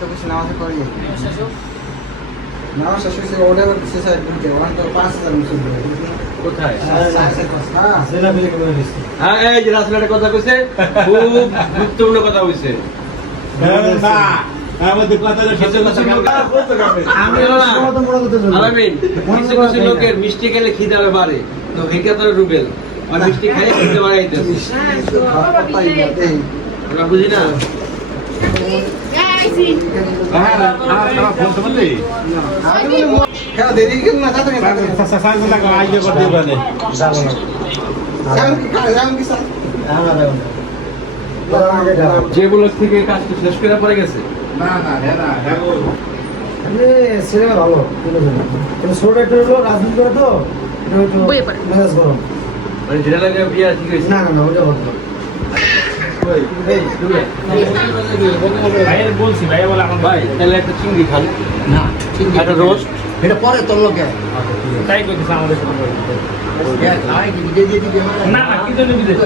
তো কিছু নামাজ করি নামাজ শেষ হয়েছে ওটা শেষ হয় বুঝতে ওখানে তো পাঁচ হাজার মুসলিম কোথায়? হ্যাঁ হ্যাঁ এই যে রাসেল কথা কইছে খুব গুরুত্বপূর্ণ কথা কইছে। কিছু কিছু লোকের- না, মিষ্টি খেলে খিদে হবে বাড়ে। তো তো রুবেল আর মিষ্টি খাই খিদে বাড়াইতেছে। আমরা বুঝি না? হ্যাঁ দেরি কেন না তাতে যে ব্লক থেকে কাজ শেষ করে পড়ে গেছে সিনেমা ভালো কিন্তু ছোট একটু হলো রাজনীতি করে তো বইয়ে পড়ে। মেজাজ গরম যেটা লাগে বিয়া ঠিক হয়েছে না না না ওটা ভালো ভাই তাহলে একটা চিংড়ি খান। না একটা রোস্ট। এটা পরে তোর লোকে। তাই করতেছে আমাদের সাথে না না কি জন্য বিদেশ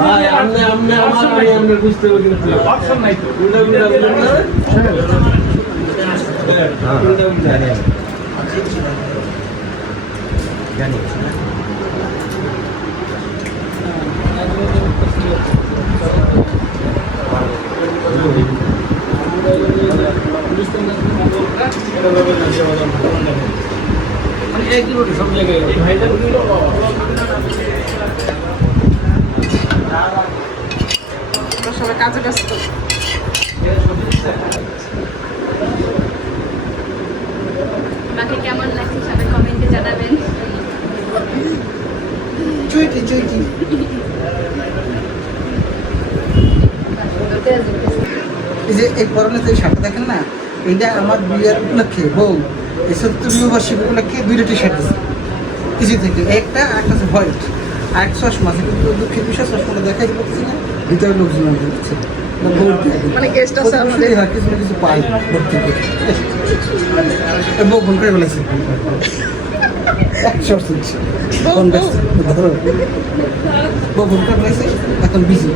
ভাই আমনে আমনে আমার আমি আমনে বুঝতে পারি কিন্তু অপশন নাই তো উল্টা উল্টা বলবেন না উল্টা উল্টা মানে একই রুটি সব জায়গায় এই ভাইজান আমরা সবাই কাজে ব্যস্ত আমাকে কেমন লাগছে সবাই কমেন্টে জানাবেন চুইটি চুইটি এই যে এই করোনা যে শার্টটা দেখেন না এটা আমার বিয়ের উপলক্ষে বউ এই সত্তর বার্ষিক উপলক্ষে দুইটা টি শার্ট দিচ্ছে কিছু থেকে একটা একটা হচ্ছে হোয়াইট। আর একটা চশমা আছে কিন্তু দুঃখের বিষয় চশমাটা দেখাই পাচ্ছি না। ভিতরে লোকজন দিচ্ছে মানে আছে আমাদের। কিছু না কিছু পাই ভর্তি করে এ বউ ফোন করে বলেছে। একশো শুনছি ফোন ব্যস্ত ধরো। বউ ফোন করে বলেছে এখন বিজি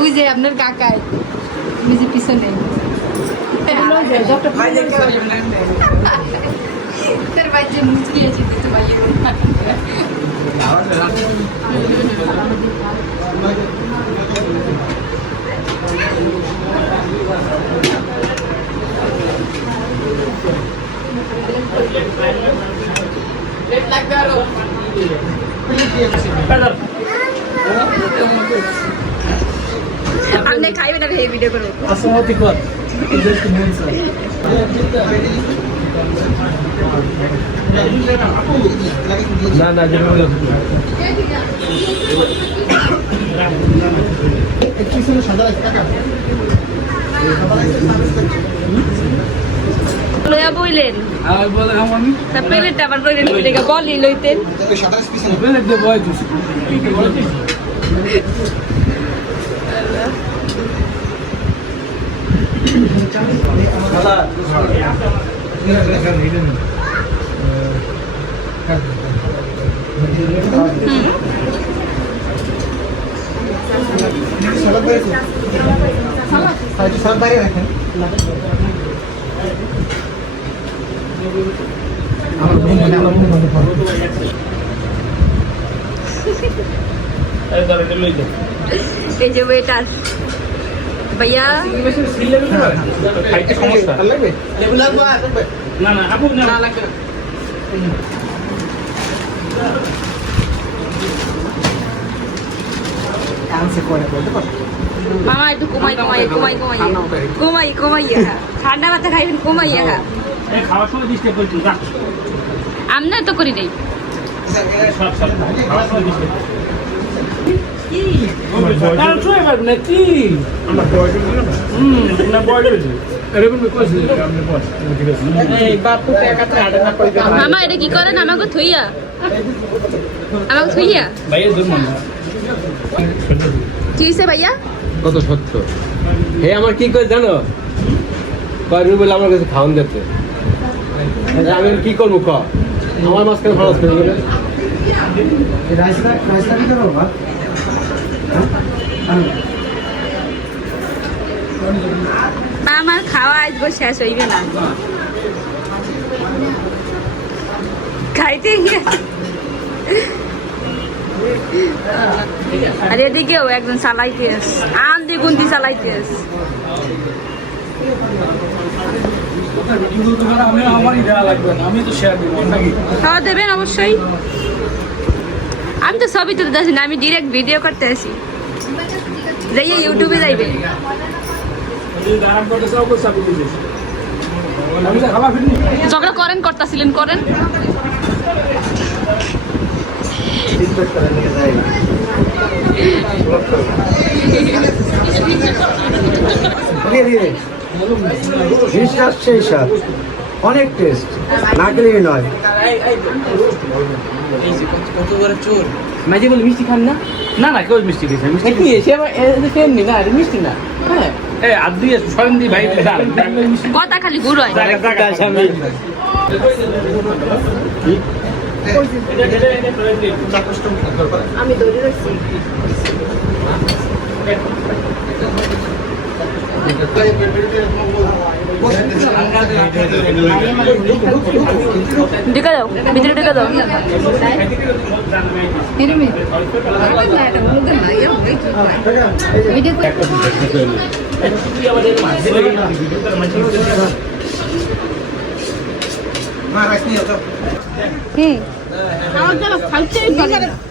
ওই যে আপনার কাকায় ওই যে পিছনে। তার বাচ্চা মুচকি আছে কিছু বাইরে আপনি খাইবেন আর এই ভিডিও করব আসসালামু কর না না লয়া বইলেন আর বলে আমি তা আবার দেখে বলি লইতেন আমার বোন আমার বোন বন্ধ করো এই ধরে এটা লই দে এই যে ওয়েটার ভাইয়া? করে কমাই কমাই কমাই কমাই ঠান্ডা মাথা খাইবেন কমাই এই না বয়স মামা এটা কি করেন আমাকে থইয়া আমাকে থইয়া জন্য কি হয়েছে ভাইয়া কত সত্য হে আমার কি করে জানো কয় রুবেল আমার কাছে খাওয়ান দিতে আমি কি করব ক আমার মাঝখানে খরচ করে রাইসটা রাইসটা কি করো ভাত হ্যাঁ? আমার খাওয়া আজকে শেষ হইবে না। খাইতে গিয়ে আর এদিকেও একজন চালাইতেস আন্দি গুন্দি চালাইতেস আমি আমারই দেওয়া লাগবে না আমি তো শেয়ার খাওয়া দেবেন অবশ্যই। আমি তো সবই তুলতে আসি না, আমি ডিরেক্ট ভিডিও করতে আসি। যাইয়ে ইউটিউবে যাইবে। ঝগড়া করেন, করতাছিলেন, করেন। জিনিসটা সেই স্বাদ অনেক টেস্ট না গেলেই নয়। মাঝে বলে মিষ্টি খান না? না না কেউ মিষ্টি দিয়েছে মিষ্টি কি সে এমনি না এটা মিষ্টি না। হ্যাঁ। আর ভাই কথা খালি জায়গা আমি আমি দৌড়ে রাখছি। ঢুকে দাও ভিতরে ঢুকে দাও।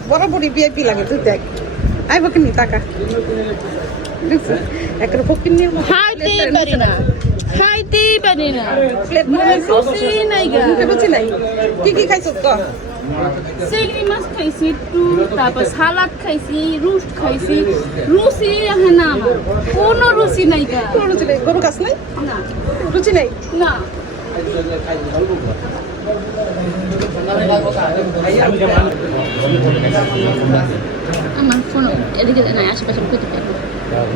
বরাবরই বিআইপি লাগে তুই দেখ। আইব কিনি টাকা একটা ফকির নিয়ে খাইতেই পারি না। খাইতেই পারি না। মানে খুশি নাই গা। নাই। কি কি খাইছ তো? চিংড়ি মাছ খাইছি একটু তারপর সালাদ খাইছি রুস্ট খাইছি। রুচি আহে না আমার। কোনো রুচি নাই গা। কোনো রুচি নাই। গরু গাছ নাই? না। রুচি নাই? না। আমার ফোন এদিকে নাই আশেপাশে পারব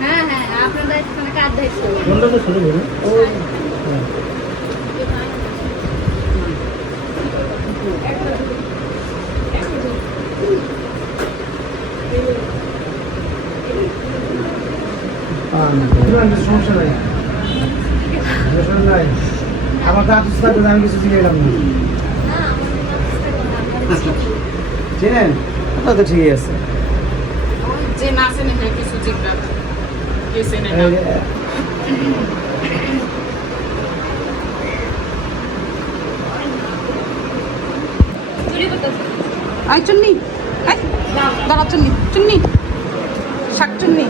হ্যাঁ হ্যাঁ কার দায়িত্ব? সমস্যা নাই। সমস্যা নাই। আমার কাজ আমি কিছু দিয়ে এলাম না চিনেন আপনার তো ঠিকই আছে। যে না আছে না। কিছু জিজ্ঞাসা কেসে যে, আই চুন্নি আই দাঁড়া চুন্নি চুন্নি শাক চুন্নি।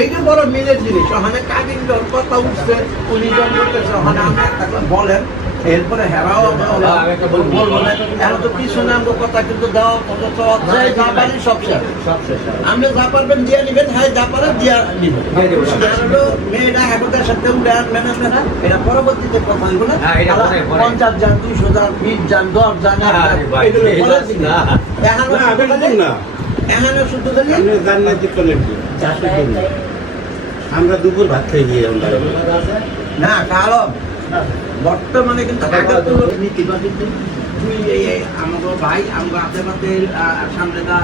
এইটা বড় মিলের জিনিস ওখানে কাবিন কথা উঠছে উনি ওখানে আমরা একটা বলেন এরপরে হেরাও বলব। না। এখন তো পিছনে আমরা কথা কিন্তু দেওয়া অথচ অধ্যায় যা পারি সব শেষ। আপনি যা পারবেন দিয়ে নিবেন হ্যাঁ যা পারেন দিয়ে নিবেন। মেয়েরা হেকতের সাথে উঠে আসবেন আপনারা এটা পরবর্তীতে কথা এগুলো হ্যাঁ, এটা পরে, পরে। পঞ্চাশ যান দুইশো যান বিশ যান দশ যান এগুলো পরে দিন। এখন এখন শুধু জান্নাতি করলেন চাষের জন্য আমরা দুপুর ভাত খেয়ে গিয়ে না কারণ বর্তমানে কিন্তু তুই এই আমাদের ভাই আমরা পাতে সামনে না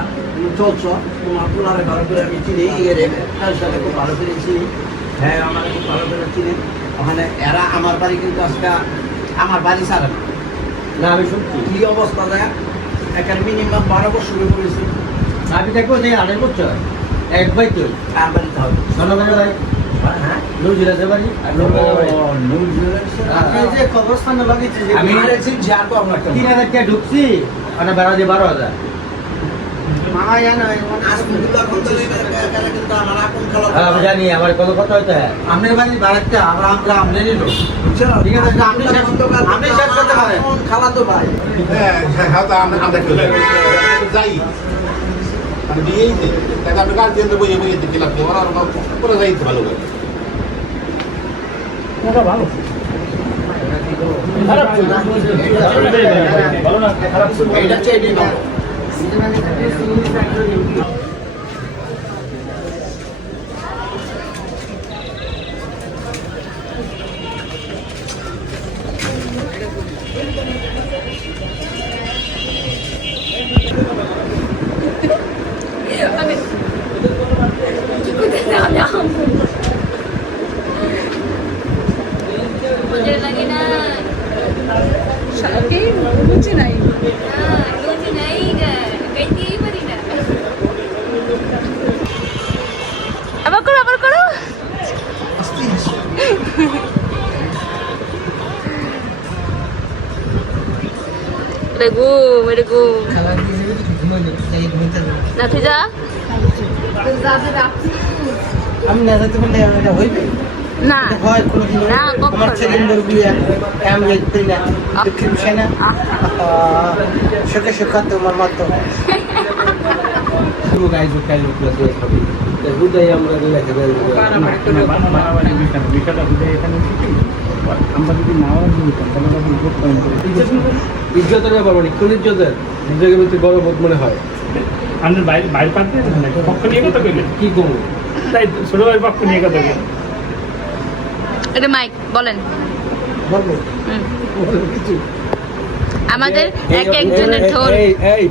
চলছ তোমার তোলারে ভালো করে আমি চিনি তার সাথে খুব ভালো করে চিনি। হ্যাঁ আমার খুব ভালো করে চিনি। ওখানে এরা আমার বাড়ি কিন্তু আজকে আমার বাড়ি ছাড়ে না। আমি সত্যি কি অবস্থা দেয় এখানে মিনিমাম বারো বছর হয়ে পড়েছে আমি দেখব যে আড়াই বছর। এক বাই তো বাড়িতে হবে। হ্যাঁ? বাড়ি? হাজার ঢুকছি বারো হাজার। জানো আমার আপন খেলা হ্যাঁ, জানি আমার কত কথা হইতে হয়। আপনার বাড়ি বাড়াতে আমরা আমরা আমলে নিল। ঠিক আছে আপনি আপনি শেষ করতে পারেন। খালা তো ভাই? হ্যাঁ আমরা আমরা যাই। দিয়ে বইয়ে বইয়ে দিচ্ছিলাম ওরা ওরা যাইতে ভালো করে ওটা ভালো খারাপ এটা ঘুম এটা ঘুম। খেলা দিয়ে যাবে তো ঘুমাই নেবে যাই ঘুমাইতে যাবে নাথি যা আমি না যেতে পারলে এটা হইবে না। হয় কোনোদিন না, আমার না। ছেলেদের বিয়ে আমি যাইতে না দুঃখের বিষয় না। সুখে সুখা তোমার মতো আমরা আমরা যদি নাও বুঝতাম তাহলে তখন খুব কম ইজ্জতের ব্যাপার মানে কোন ইজ্জতের? নিজেকে বড় বোধ মনে হয়। আমাদের বাইরে পক্ষ নিয়ে কথা কইলে কি করব? তাই ছোট ভাই পক্ষ নিয়ে কথা কইলে এটা মাইক বলেন। বলব কিছু। আমাদের এই- এক একজনের এই- ঢোল। এই- এই-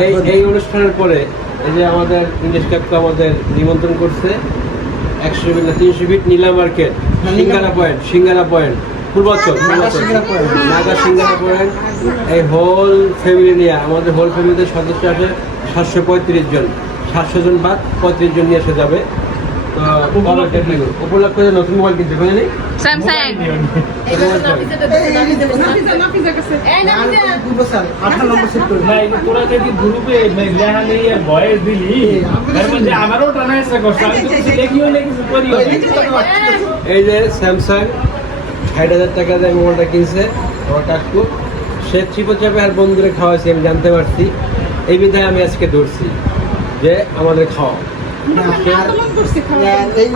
এই- এই অনুষ্ঠানের পরে এই যে আমাদের ইংলিশ কাপকে আমাদের নিমন্ত্রণ করছে একশো ফিট না তিনশো feet Nila market Singara point Singara point Purbachal Naga Singara point. এই হোল ফ্যামিলি নিয়ে আমাদের হোল ফ্যামিলিতে সদস্য আছে সাতশো পঁয়ত্রিশ জন। সাতশো জন বাদ পঁয়ত্রিশ জন নিয়ে এসে যাবে। নতুন মোবাইল কিনতে পারেনি স্যামসাং নাফিজা নাফিজা কাছে পূর্ব সাল আঠারো নম্বর সেট করে না এই যে তোরা যদি গ্রুপে লেহা নিয়ে ভয়েস দিলি আমারও এই যে স্যামসাং ষাট হাজার টাকা দিয়ে মোবাইলটা কিনছে সে চিপো চাপে আর বন্ধুরে খাওয়াইছে আমি জানতে পারছি এই বিধায় আমি আজকে ধরছি যে আমাদের খাওয়া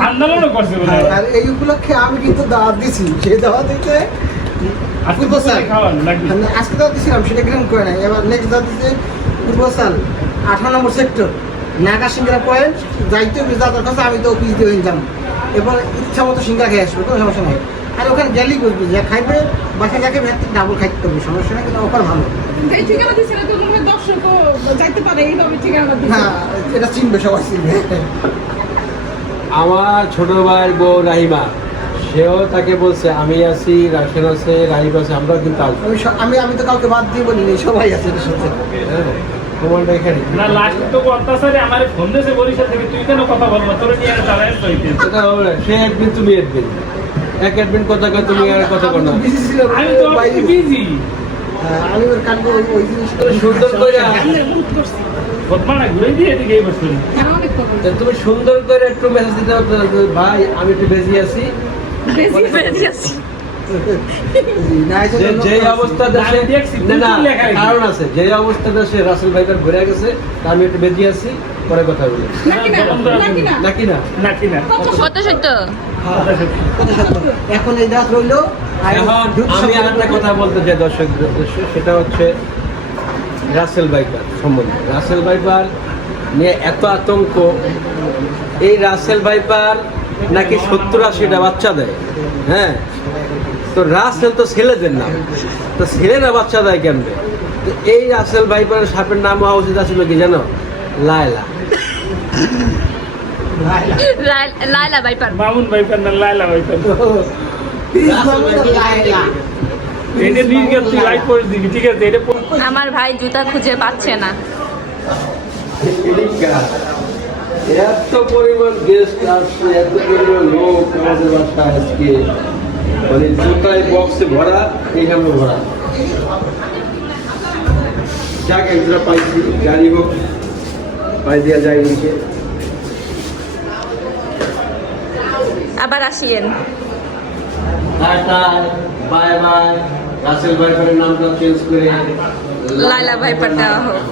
আন্দোলনও করছে হ্যাঁ, আর এই উপলক্ষে আমি কিন্তু দাওয়াত দিছি সেই দাওয়াত দিতে পূর্ব সাল মানে আজকে দাওয়াত দিছিলাম সেটা গ্রহণ করে নাই। এবার নেক্সট দাওয়াত দিচ্ছে পূর্ব সাল আঠারো নম্বর সেক্টর নাগা পয়েন্ট যাইতে আমি তো অফিস দিয়ে যাম এবার ইচ্ছা মতো সিঙ্গা খেয়ে আসবে কোনো সমস্যা নাই। আর ওখানে গেলেই বুঝবে যা খাইবে বাসায় যাকে ডাবল খাইতে হবে সমস্যা নেই কিন্তু অফার ভালো। এই ঠিকানা দিছে না তো তোমার দর্শকও যাইতে পারে এইভাবে ঠিকানা দিছে হ্যাঁ এটা চিনবে সবাই চিনবে। আমার ছোট ভাইয়ের বউ রাহিমা সেও তাকে বলছে আমি আছি রাশেন আছে রাহিম আছে আমরাও কিন্তু আমি আমি তো কাউকে বাদ দিয়ে বলিনি সবাই আছে এটার সাথে। এখানে। না লাস্ট তো অত্যাচারে আমার ফোন দিয়েছে বরিশাল থেকে তুই কেন কথা বল তোর নিয়ে চালাই হইতে সেটা হবে না। সে একদিন তুমি একদিন এক একদিন কথা কয় তুমি আর কথা ছিল আমি তো বিজি আমি ওর কানকে ওই ওই জিনিসটা সুন্দর করে হ্যাঁ, তুমি সুন্দর করে একটু মেসেজ দিতে ভাই আমি একটু বেজি আছি। বেজি বেজি আছি। না যে জন্য- যে অবস্থা দেশে আমি দেখছি, না না প্রচুর লেখা লেখি। কারণ আছে যে অবস্থা দেশে রাসেল ভাইবার ঘুরে গেছে তা আমি একটু বেজি আছি পরে কথা বলি নাকি না? নাকি কত সত্য। এখন এই দাঁত রইল আমি কথা বলতে চাই সেটা হচ্ছে রাসেল বাইপার সম্বন্ধে। রাসেল বাইপার নিয়ে এত আতঙ্ক এই রাসেল বাইপার নাকি সত্তর আশিটা বাচ্চা দেয় হ্যাঁ? তো রাসেল তো ছেলেদের নাম। তো ছেলেরা বাচ্চা দেয় কেমনে? তো এই রাসেল বাইপারের সাপের নাম হওয়া উচিত আসলে কি জানো? লায়লা। লাইল- লাইলা বাইপার মামুন ভাই না লায়লা। এটা নিয়ে তুই লাইক করে দিবি ঠিক আছে? আমার ভাই জুতা খুঁজে পাচ্ছে না। এত পরিমাণ গেস্ট আসছে এত পরিমাণ লোক আমাদের বাসায় আজকে। মানে জুতায় বক্সে ভরা এইখানে ভরা। যাক একজোড়া পাইছি গাড়ি হোক পাই দেওয়া যায় নিচে। আবার আসিয়েন। টাটা বাই বাই রাসেল ভাইপারের নামটা চেঞ্জ করে লাইলা ভাইপার দেওয়া হোক।